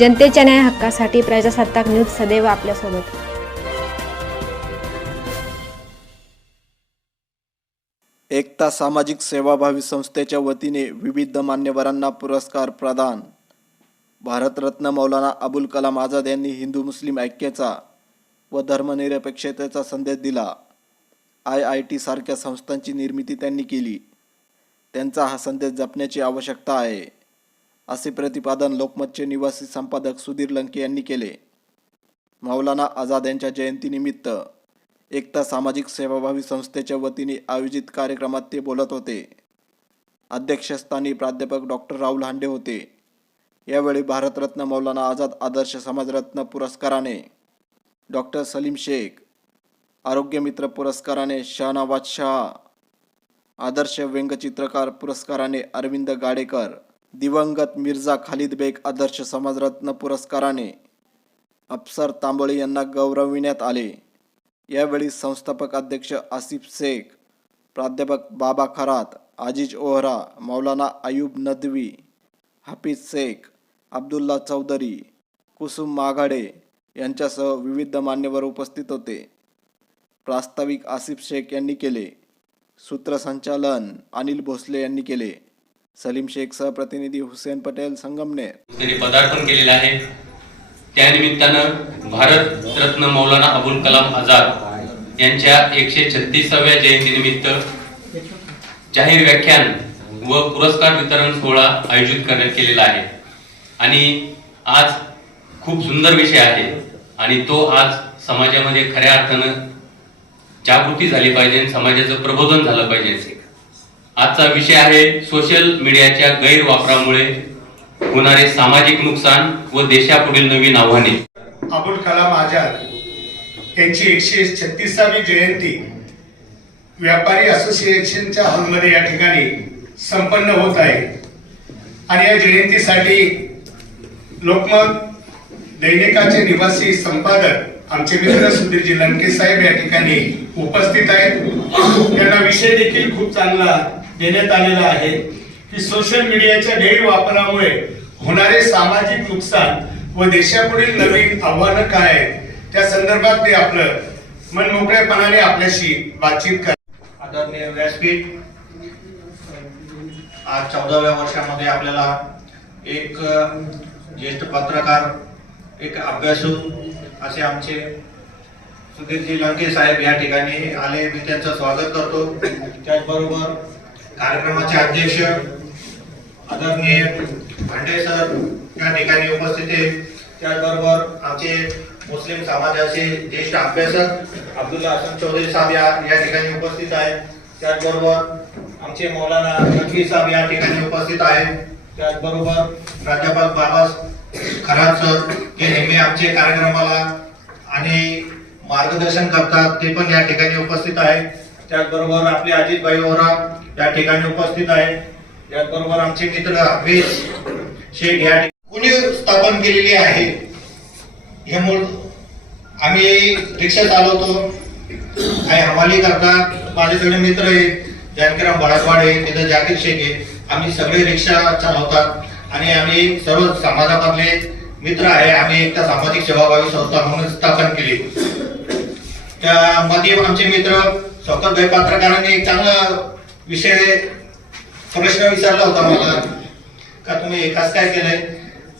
जनतेच्या न्याय हक्कासाठी प्रजासत्ताक न्यूज सदैव आपल्यासोबत. एकता सामाजिक सेवाभावी संस्थेच्या वतीने विविध मान्यवरांना पुरस्कार प्रदान. भारतरत्न मौलाना अबुल कलाम आझाद यांनी हिंदू मुस्लिम ऐक्याचा व धर्मनिरपेक्षतेचा संदेश दिला. आय आय टी सारख्या संस्थांची निर्मिती त्यांनी केली. त्यांचा हा संदेश जपण्याची आवश्यकता आहे. असे प्रतिपादन लोकमतचे निवासी संपादक सुधीर लंके यांनी केले. मौलाना आझाद यांच्या जयंतीनिमित्त एकता सामाजिक सेवाभावी संस्थेच्या वतीने आयोजित कार्यक्रमात ते बोलत होते. अध्यक्षस्थानी प्राध्यापक डॉक्टर राहुल हांडे होते. यावेळी भारतरत्न मौलाना आझाद आदर्श समाजरत्न पुरस्काराने डॉक्टर सलीम शेख आरोग्यमित्र पुरस्काराने शहानवाज शाह आदर्श व्यंगचित्रकार पुरस्काराने अरविंद गाडेकर दिवंगत मिर्झा खालिद बेग आदर्श समाजरत्न पुरस्काराने अफसर तांबळे यांना गौरविण्यात आले. यावेळी संस्थापक अध्यक्ष आसिफ शेख प्राध्यापक बाबा खरात आजिज ओहरा मौलाना अयूब नदवी हाफिज शेख अब्दुल्ला चौधरी कुसुम माघाडे यांच्यासह विविध मान्यवर उपस्थित होते. प्रास्ताविक आसिफ शेख यांनी केले. सूत्रसंचालन अनिल भोसले यांनी केले. सलीम शेख सहप्रतिनिधी हुसेन पटेल संगमनेर. त्यांनी पदार्पण केलेलं आहे. त्यानिमित्तानं भारत रत्न मौलाना अबुल कलाम आझाद यांच्या एकशे छत्तीसाव्या जयंतीनिमित्त जाहीर व्याख्यान व पुरस्कार वितरण सोहळा आयोजित करण्यात केलेला आहे. आणि आज खूप सुंदर विषय आहे आणि तो आज समाजामध्ये खऱ्या अर्थानं जागृती झाली पाहिजे समाजाचं प्रबोधन झालं पाहिजे. आजचा विषय आहे सोशल मीडियाच्या गैरवापरामुळे होणारे सामाजिक नुकसान व देशापुढील नवीन आव्हाने. अबुल कलाम आझाद यांची एकशे छत्तीसावी जयंती व्यापारी असोसिएशनच्या हॉलमध्ये या ठिकाणी संपन्न होत आहे. आणि या जयंतीसाठी लोकमत दैनिकाचे निवासी संपादक आमचे मित्र सुधीरजी लंके साहेब या ठिकाणी उपस्थित आहेत. त्यांना विषय देखील खूप चांगला देण्यात आलेला आहे की सोशल मीडियाच्या गैरवापरामुळे होणारे सामाजिक नुकसान व देशापुढील नवीन आव्हानं काय आहेत त्या संदर्भात ते आपलं मन मोकळेपणाने आपल्याशी बातचीत कर आदरणीय व्यासपीठ आज चौदाव्या वर्षामध्ये आपल्याला एक ज्येष्ठ पत्रकार एक अभ्यासू असे आमचे सुधीरजी लंके साहेब या ठिकाणी आले. मी त्यांचं स्वागत करतो. त्याचबरोबर कार्यक्रमाचे अध्यक्ष आदरणीय भांडे सर या ठिकाणी उपस्थित आहे त्याचबरोबर आमचे मुस्लिम समाजाचे ज्येष्ठ अभ्यासक अब्दुल्ला हसन चौधरी साहेब या या ठिकाणी उपस्थित आहेत. त्याचबरोबर आमचे मौलाना नकवी साहेब या ठिकाणी उपस्थित आहेत. त्याचबरोबर प्राध्यापक बाबा खरात सर हे नेहमी आमचे कार्यक्रमाला आणि मार्गदर्शन करतात ते पण या ठिकाणी उपस्थित आहेत. त्याचबरोबर आपले अजित भाई ओरा त्या ठिकाणी उपस्थित आहेत त्याचबरोबर आमचे मित्र हफीज शेख या ठिकाणी स्थापन केलेली आहे? हे मूळ आम्ही रिक्षा चालवतो. काही हमाली करतात. माझे सगळे मित्र आहेत जानकीराम बळासवाड आहे. तिथं जाकीर शेख आहे. आम्ही सगळे रिक्षा चालवतात. आणि आम्ही सर्व समाजामधले मित्र आहे. आम्ही एक सामाजिक सेवाभावी संस्था म्हणून स्थापन केली. त्यामध्ये आमचे मित्र शौकतभाई पात्रकारांनी एक चांगलं विषय प्रश्न विचारला होता मला का तुम्ही एकाच काय केलंय?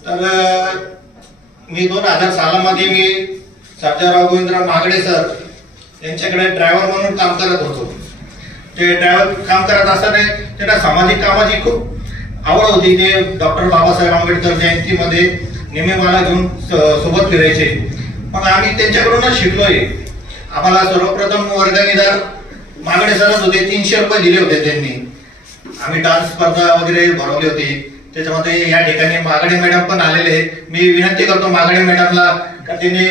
तर मी दोन हजार सालामध्ये मी सर्जाराव गोविंदराव महागडे सर यांच्याकडे ड्रायव्हर म्हणून काम करत होतो. ते ड्रायव्हर काम करत असताना त्यांना सामाजिक कामाची खूप आवड होती. ते डॉक्टर बाबासाहेब आंबेडकर जयंतीमध्ये नेहमी मला घेऊन स- सोबत फिरायचे. मग आम्ही त्यांच्याकडूनच शिकलोय. आम्हाला सर्वप्रथम वर्गणीदार महागडे सरच होते तीनशे रुपये दिले होते त्यांनी. आम्ही डान्स स्पर्धा वगैरे भरवली होती. त्याच्यामध्ये या ठिकाणी मागडे मॅडम पण आलेले मी विनंती करतो मागडे मॅडमला का त्यांनी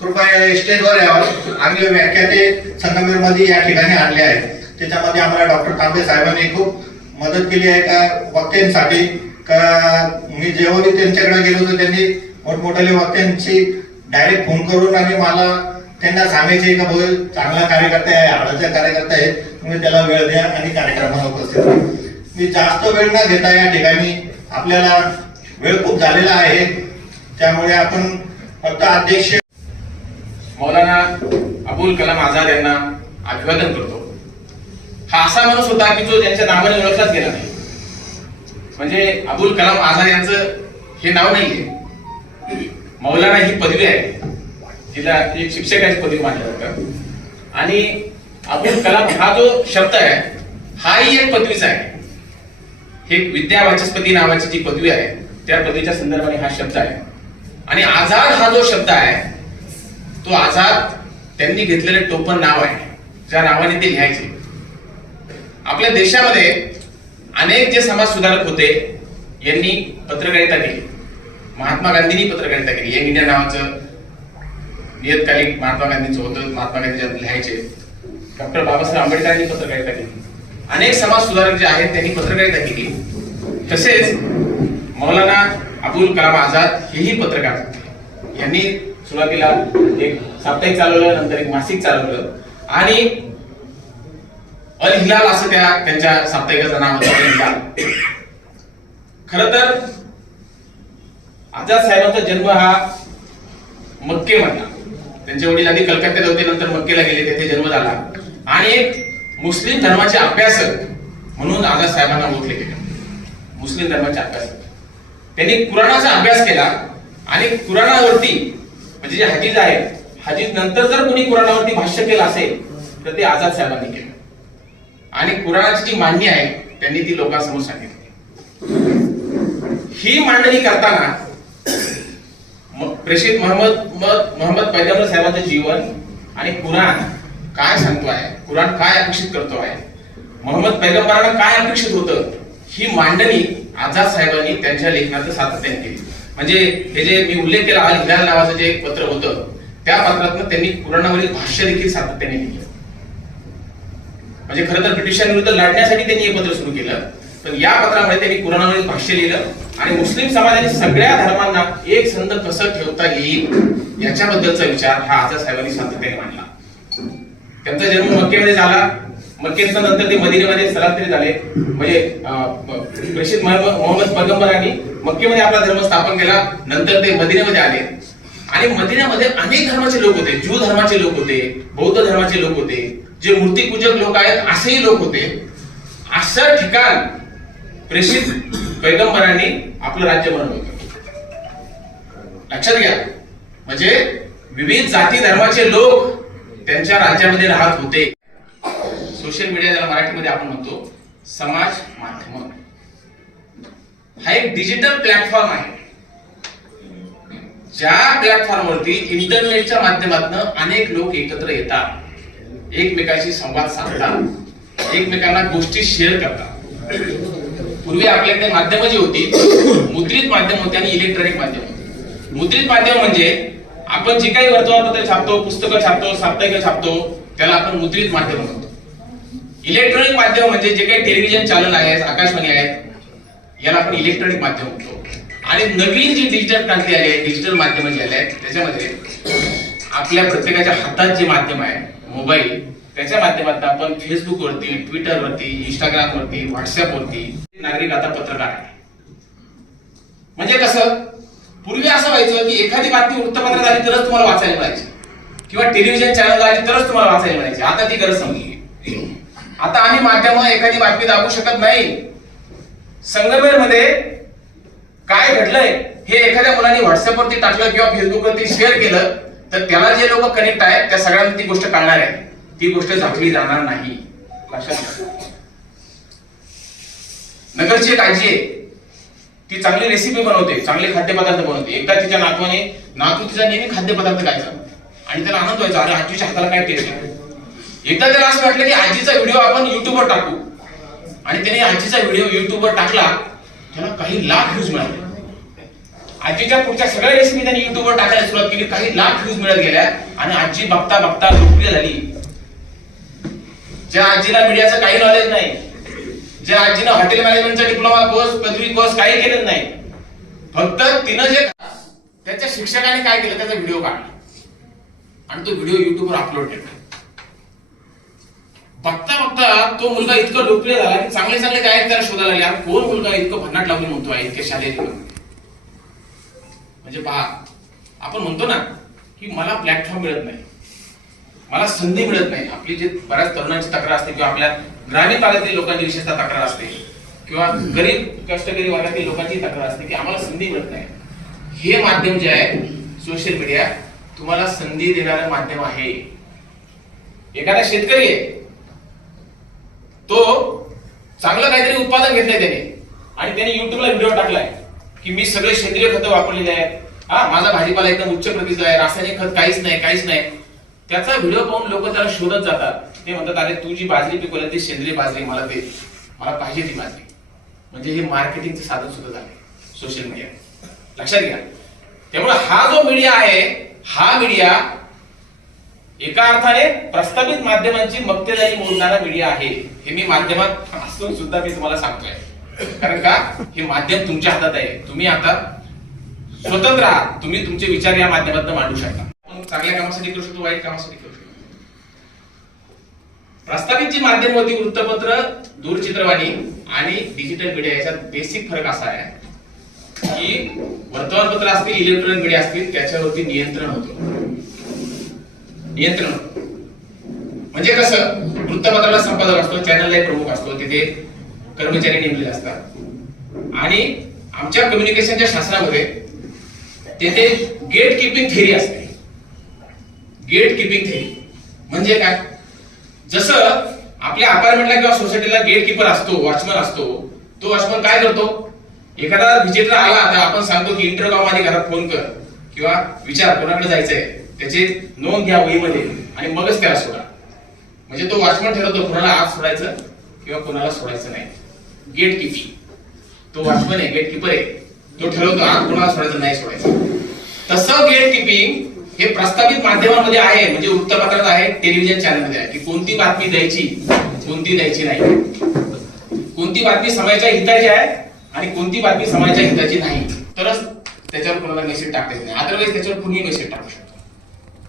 कृपया स्टेजवर यावं. आम्ही व्याख्याते संगमेरमध्ये या ठिकाणी आणले आहे त्याच्यामध्ये आम्हाला डॉक्टर तांबे साहेबांनी खूप मदत केली आहे का वक्त्यांसाठी. का मी जेव्हा त्यांच्याकडे गेलो होतो त्यांनी मोठमोठ्या वक्त्यांची डायरेक्ट फोन करून आणि मला त्यांना सांगायचे का भाऊ चांगला कार्यकर्ता आहे आळाचा कार्यकर्ता आहे तुम्ही त्याला वेळ द्या आणि कार्यक्रमाला उपस्थित मी जास्त वेळ न घेता या ठिकाणी आपल्याला वेळ खूप झालेला आहे. त्यामुळे आपण फक्त अध्यक्ष मौलाना अबुल कलाम आझाद यांना अभिवादन करतो. हा असा माणूस होता की जो त्यांच्या नावाने ओळखलाच गेला नाही. म्हणजे अबुल कलाम आझाद यांचं हे नाव नाहीये. मौलाना ही पदवी आहे. तिला एक शिक्षकाची पदवी मानलं जातं आणि अब्दुल कलाम हा जो शब्द आहे हाही एक पदवीच आहे. हे विद्या वाचस्पती नावाची जी पदवी आहे त्या पदवीच्या संदर्भाने हा शब्द आहे. आणि आझाद हा जो शब्द आहे तो आझाद त्यांनी घेतलेले टोपण नाव आहे ज्या नावाने ते लिहायचे. आपल्या देशामध्ये अनेक जे समाज सुधारक होते यांनी पत्रकारिता केली. महात्मा गांधींनी पत्रकारिता केली. यंग इंडिया नावाचं नियतकालिक महात्मा गांधींचं होतं महात्मा गांधी लिहायचे. डॉक्टर बाबासाहेब आंबेडकरांनी पत्रकारिता केली. अनेक समाज सुधारक जे आहेत त्यांनी पत्रकारिता केली. तसेच मौलाना अबुल कलाम आझाद हेही पत्रकार यांनी सुरुवातीला एक साप्ताहिक चालवलं नंतर एक मासिक चालवलं. आणि अल हिलाल असं त्या त्यांच्या साप्ताहिकाचं नाव होतं अल हिलाल. खर तर आझाद साहेबांचा जन्म हा मक्के म्हणला त्यांचे वडील आधी कलकत्त्यात होते नंतर मक्केला गेले तेथे जन्म झाला. आणि एक मुस्लिम धर्माचे अभ्यासक म्हणून आझाद साहेबांना ओळखले गेले. मुस्लिम धर्माचे अभ्यासक. त्यांनी कुराणाचा अभ्यास केला आणि कुराणावरती म्हणजे जे हजीज आहेत हजीज नंतर जर कोणी कुराणावरती भाष्य केलं असेल तर ते आझाद साहेबांनी केलं. आणि कुराणाची जी मांडणी आहे त्यांनी ती लोकांसमोर सांगितली. ही मांडणी करताना प्रेषित मोहम्मद मोहम्मद पैगंबर साहेबांचं जीवन आणि कुराण काय सांगतो आहे कुराण काय अपेक्षित करतो आहे मोहम्मद पैगंबरांना काय अपेक्षित होतं? ही मांडणी आझाद साहेबांनी त्यांच्या लेखनात सातत्याने केली. म्हणजे हे जे मी उल्लेख केला अल हिलाल नावाचं जे पत्र होतं त्या पत्रातनं त्यांनी कुराणावरील भाष्य देखील सातत्याने लिहिलं. म्हणजे खरं तर ब्रिटिशांविरुद्ध लढण्यासाठी त्यांनी हे पत्र सुरू केलं. तर या पत्रामध्ये त्यांनी कुराणामध्ये भाष्य लिहिलं आणि मुस्लिम समाजाने सगळ्या धर्मांना एक संध कसं ठेवता येईल याच्याबद्दलचा विचार हा आझाद साहेबांनी सातत्याने मांडला. त्यांचा जन्म मक्केमध्ये झाला. मक्केच्या नंतर ते मदिनेमध्ये स्थलांतरित झाले. म्हणजे प्रेषित मोहम्मद मोहम्मद पैगंबरांनी मक्केमध्ये आपला धर्म स्थापन केला. नंतर ते मदिनेमध्ये आले. आणि मदिन्यामध्ये अनेक धर्माचे लोक होते. ज्यू धर्माचे लोक होते बौद्ध धर्माचे लोक होते. जे मूर्तीपूजक लोक आहेत असेही लोक होते. असं ठिकाण प्रेषित पैगंबरांनी आपलं राज्य बनवलं. लक्षात घ्या. म्हणजे विविध जाती धर्माचे लोक त्यांच्या राज्यामध्ये राहत होते. सोशल मीडिया ज्याला मराठीमध्ये आपण म्हणतो समाज माध्यम. हा एक डिजिटल प्लॅटफॉर्म आहे. ज्या प्लॅटफॉर्मवरती इंटरनेटच्या माध्यमातून अनेक लोक एकत्र येतात. एकमेकांशी संवाद साधतात. एकमेकांना गोष्टी शेअर करतात. पूर्वी आपल्याकडे माध्यम जी होती मुद्रित माध्यम होते आणि इलेक्ट्रॉनिक माध्यम होते. मुद्रित माध्यम म्हणजे आपण जे काही वर्तमानपत्र छापतो पुस्तकं छापतो साप्ताहिक छापतो त्याला आपण मुद्रित माध्यम म्हणतो. इलेक्ट्रॉनिक माध्यम म्हणजे जे काही टेलिव्हिजन चॅनल आहेत आकाशवाणी आहेत याला आपण इलेक्ट्रॉनिक माध्यम म्हणतो. आणि नवीन जी डिजिटल क्रांती आली आहे डिजिटल माध्यम जी आली आहेत त्याच्यामध्ये आपल्या प्रत्येकाच्या हातात जे माध्यम आहे मोबाईल त्याच्या माध्यमातून आपण फेसबुक वरती ट्विटर वरती इंस्टाग्राम वरती व्हॉट्सअप वरती नागरिक आता पत्रकार आहे म्हणजे कसं? पूर्वी असं व्हायचं की एखादी बातमी वृत्तपत्रात आली तरच तुम्हाला वाचायला मिळायची. किंवा टेलिव्हिजन चॅनल आली तरच तुम्हाला वाचायला मिळायची. आता ती गरज समजली आता आम्ही माध्यम एखादी बातमी दाखवू शकत नाही. संगमेरमध्ये काय घडलंय हे एखाद्या मुलांनी व्हॉट्सअपवरती टाकलं किंवा फेसबुक वरती शेअर केलं तर त्याला जे लोक कनेक्ट आहेत त्या सगळ्यांना ती गोष्ट कळणार आहे. ती गोष्ट झाकली जाणार नाही. लक्षात घ्या नगरची एक आजी आहे. ती चांगली रेसिपी बनवते चांगले खाद्यपदार्थ बनवते. एकदा तिच्या नातवाने नातू तिचा नेहमी खाद्यपदार्थ खायचा. आणि त्याला आनंद व्हायचा अरे आजीच्या हाताला काय टेस्ट आहे? एकदा त्याला असं वाटलं की आजीचा व्हिडिओ आपण युट्यूबवर टाकू. आणि त्याने आजीचा व्हिडिओ युट्यूबवर टाकला त्याला काही लाख व्ह्यूज मिळाले. आजीच्या पुढच्या सगळ्या रेसिपी त्यांनी युट्यूबवर टाकायला सुरुवात केली काही लाख व्ह्यूज मिळत गेल्या. आणि आजी बघता बघता लोकप्रिय झाली. ज्या आजीला मीडियाचं काही नॉलेज नाही ज्या आजीनं हॉटेल मॅनेजमेंटचा डिप्लोमा कोर्स पदवी कोर्स काही केलं नाही फक्त तिनं जे त्याच्या शिक्षकाने काय केलं त्याचा व्हिडिओ काढला. आणि तो व्हिडिओ युट्यूबवर अपलोड केला. बघता बघता तो मुलगा इतका लोकप्रिय झाला की चांगले चांगले गायक त्याला शोधायला लागले. कोण मुलगा इतकं भन्नाट लावून म्हणतो आहे इतक्या शालेय म्हणजे पहा आपण म्हणतो ना की मला प्लॅटफॉर्म मिळत नाही. मला संधी मिळत नाही. आपली जी बऱ्याच तरुणांची तक्रार असते किंवा आपल्या ग्रामीण भागातील लोकांची विशेषतः तक्रार असते किंवा गरीब कष्टकरी वर्गातील लोकांची तक्रार असते की आम्हाला संधी मिळत नाही. हे माध्यम जे आहे सोशल मीडिया तुम्हाला संधी देणारं माध्यम आहे. एखादा शेतकरी आहे तो चांगलं काहीतरी उत्पादन घेतलंय त्याने आणि त्याने युट्यूबला व्हिडिओ टाकलाय की मी सगळे सेंद्रिय खतं वापरलेले आहेत. हा माझा भाजीपाला एकदम उच्च प्रतीचा आहे रासायनिक खत काहीच नाही काहीच नाही. त्याचा व्हिडिओ पाहून लोक त्याला शोधत जातात. ते म्हणतात अरे तू जी बाजरी पिकवली ती सेंद्रिय बाजरी मला दे. मला पाहिजे ती बाजरी. म्हणजे हे मार्केटिंगचं साधन सुद्धा झाले सोशल मीडिया लक्षात घ्या. त्यामुळे हा जो मीडिया आहे हा मीडिया एका अर्थाने प्रस्थापित माध्यमांची मक्तेदारी मोडणारा मीडिया आहे. हे मी माध्यमात असून सुद्धा मी तुम्हाला सांगतोय. कारण का? हे माध्यम तुमच्या हातात आहे. तुम्ही आता स्वतंत्र आहात. तुम्ही तुमचे विचार या माध्यमातून मांडू शकता. आपण चांगल्या कामासाठी करू शकतो वाईट कामासाठी करू शकतो. प्रस्तावित जी माध्यम होती वृत्तपत्र दूरचित्रवाणी आणि डिजिटल मीडिया याच्यात बेसिक फरक असा आहे की वर्तमानपत्र असतील इलेक्ट्रॉनिक मीडिया असतील त्याच्यावरती नियंत्रण होतो. नियंत्रण म्हणजे कसं वृत्तपत्राला संपादक असतो चॅनलला एक प्रमुख असतो तिथे कर्मचारी नेमलेले असतात. आणि आमच्या कम्युनिकेशनच्या शास्त्रामध्ये तेथे गेट किपिंग थेरी असते. Gate keeping theory. म्हणजे काय? जसं आपल्या अपार्टमेंटला किंवा सोसायटीला गेट किपर असतो वॉचमन असतो तो वॉचमन काय करतो? एखादा व्हिजिटर आला तर आपण सांगतो की इंटरकॉम आधी घरात फोन कर. किंवा विचार कोणाकडे जायचंय? त्याची नोंद घ्या वहीमध्ये आणि मगच त्याला सोडा. म्हणजे तो वॉचमन ठरवतो कोणाला आज सोडायचं किंवा कोणाला सोडायचं नाही. Gate keeping. तो वॉचमन आहे गेट किपर आहे. तो ठरवतो आज कोणाला सोडायचं नाही सोडायचं. तसं गेट किपिंग हे प्रस्तावित माध्यमामध्ये आहे म्हणजे वृत्तपत्रात आहे टेलिव्हिजन चॅनलमध्ये आहे. की कोणती बातमी द्यायची कोणती द्यायची नाही. कोणती बातमी समाजाच्या हिताची आहे आणि कोणती बातमी समाजाच्या हिताची नाही. तरच त्याच्यावर कोणाला मेसेज टाकता येत नाही. अदरवाईज त्याच्यावर कुणी मेसेज टाकू शकतो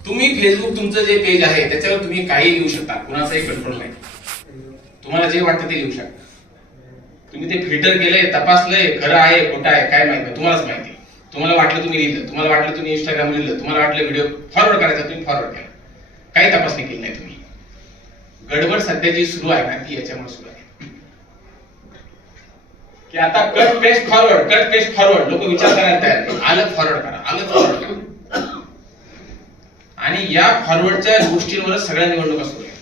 तुम्ही फेसबुक तुमचं जे पेज आहे त्याच्यावर तुम्ही काही लिहू शकता. कुणाचाही कंट्रोल नाही. तुम्हाला जे वाटतं ते लिहू शकता. तुम्ही ते फिल्टर केलंय तपासलंय खरं आहे खोटं आहे काय माहिती तुम्हालाच माहिती तुम्हाला वाटलं तुम्ही लिहिलं तुम्हाला वाटलं तुम्ही इंस्टाग्राम लिहिलं तुम्हाला वाटलं व्हिडिओ फॉरवर्ड करायचा तुम्ही फॉरवर्ड केला काही तपासणी केली नाही तुम्ही. गडबड सध्या जी सुरू आहे ना ती याच्यामुळे सुरू आहे. की आता cut paste forward cut paste forward लोक विचार करायला तयार नाही. आलं फॉरवर्ड करा. आलं फॉरवर्ड करा. आणि या फॉरवर्डच्या गोष्टींवरच सगळ्या निवडणुका सुरू आहेत.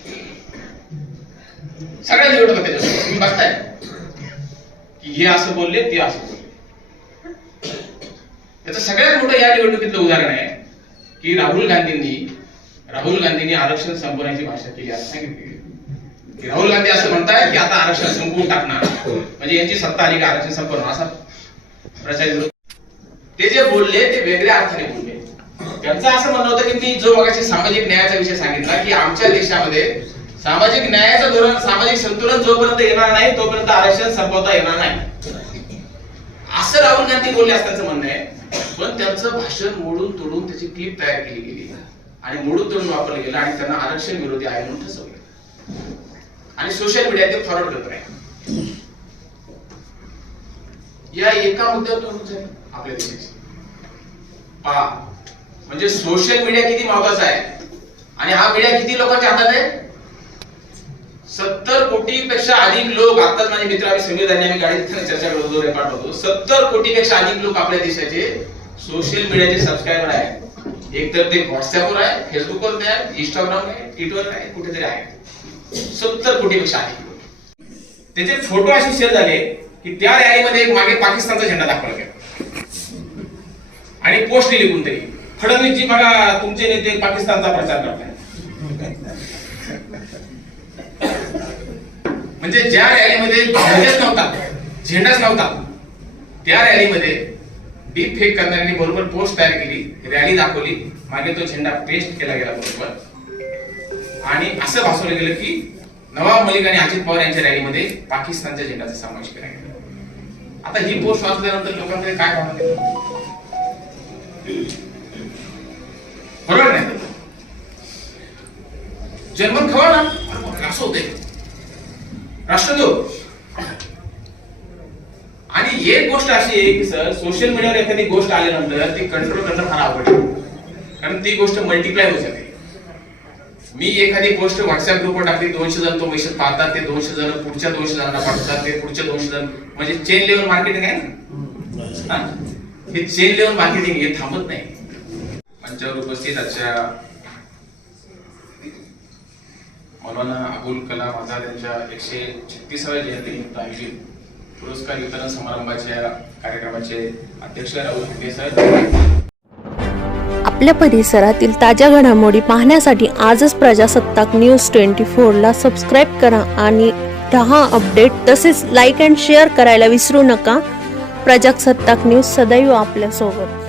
सगळ्या निवडणुका त्याच्यासोबत. तुम्ही बघताय. की हे असं बोलले ते असं बोलले. याचं सगळ्यात मोठं या निवडणुकीतलं उदाहरण आहे की राहुल गांधींनी राहुल गांधींनी आरक्षण संपवण्याची भाषा केली असं सांगितली. की राहुल गांधी असं म्हणताय की आता आरक्षण संपवून टाकणार. म्हणजे यांची सत्ता आली की आरक्षण संपवणार. असा प्रचार ते जे बोलले ते वेगळ्या अर्थाने बोलले. त्यांचं असं म्हणणं होतं की मी जो मगाशी सामाजिक न्यायाचा विषय सांगितला की आमच्या देशामध्ये सामाजिक न्यायाचं धोरण सामाजिक संतुलन जोपर्यंत येणार नाही तोपर्यंत आरक्षण संपवता येणार नाही. असं राहुल गांधी बोलले असल्याचं म्हणणं आहे. पण त्यांचं भाषण मोडून तोडून त्याची क्लिप तयार केली गेली. आणि मोडून तोडून वापरलं गेलं आणि त्यांना आरक्षण विरोधी आहे म्हणून ठसवलं. आणि सोशल मीडिया ते फॉरवर्ड करत आहे या एका मुद्द्यावर तोडून झाली आपल्या देशाची. पहा. म्हणजे सोशल मीडिया किती महत्त्वाचा आहे? आणि हा मीडिया किती लोकांच्या हातात आहे? सत्तर कोटी पेक्षा अधिक लोक आताच माझे मित्र. आम्ही समीर आणि आम्ही गाडीत चर्चा करत होतो रेकॉर्ड होतो. सत्तर कोटी पेक्षा अधिक लोक आपल्या देशाचे सोशल मीडियाचे सबस्क्रायबर आहेत. एक तर ते व्हॉट्सअपवर आहे फेसबुकवर ते आहे इंस्टाग्राम आहे ट्विटर आहे कुठेतरी आहे सत्तर कोटी पेक्षा अधिक लोक. त्याचे फोटो असे शेअर झाले की त्या रॅलीमध्ये एक मागे पाकिस्तानचा झेंडा दाखवला गेला. आणि पोस्ट लिहिली कोणतरी. फडणवीसजी बघा तुमचे नेते पाकिस्तानचा प्रचार करताय म्हणजे ज्या रॅलीमध्ये ध्वजच नव्हता झेंडाच नव्हता त्या रॅलीमध्ये डीप फेक करणाऱ्यांनी बरोबर पोस्ट तयार केली रॅली दाखवली मागे तो झेंडा पेस्ट केला गेला बरोबर. आणि असं भासवलं गेलं की नवाब मलिक आणि अजित पवार यांच्या रॅलीमध्ये पाकिस्तानच्या झेंडाचा समावेश केला गेला. आता ही पोस्ट वाचल्यानंतर लोकांकडे काय भावना बरोबर नाही जन्मन खवा ना? असं होते राष्ट्रद्रोह आणि एक गोष्ट अशी आहे की सर सोशल मीडियावर एखादी गोष्ट आल्यानंतर ती कंट्रोल करणं फार आहे. कारण ती गोष्ट मल्टिप्लाय होत जाते मी एखादी गोष्ट व्हॉट्सअप ग्रुपवर टाकली दोनशे जण तो मेसेज पाहतात ते दोनशे जण पुढच्या दोनशे जणांना पाठवतात ते पुढच्या दोनशे जण म्हणजे चेन लेवल मार्केटिंग आहे ना? हा? हे चेन लेवल मार्केटिंग हे थांबत नाही. मंचावर उपस्थित आजच्या मौलाना अबुल कलाम आझाद यांच्या एकशे छत्तीसाव्या जयंतीनिमित्त आयोजित पुरस्कार वितरण समारंभाच्या कार्यक्रमाचे अध्यक्ष राहुल हिंगे साहेब आपल्या परिसरातील ताज्या घडामोडी पाहण्यासाठी आजच प्रजासत्ताक न्यूज ट्वेंटी फोरला सबस्क्राईब करा आणि रहा अपडेट तसेच लाईक अँड शेअर करायला विसरू नका. प्रजासत्ताक न्यूज सदैव आपल्यासोबत.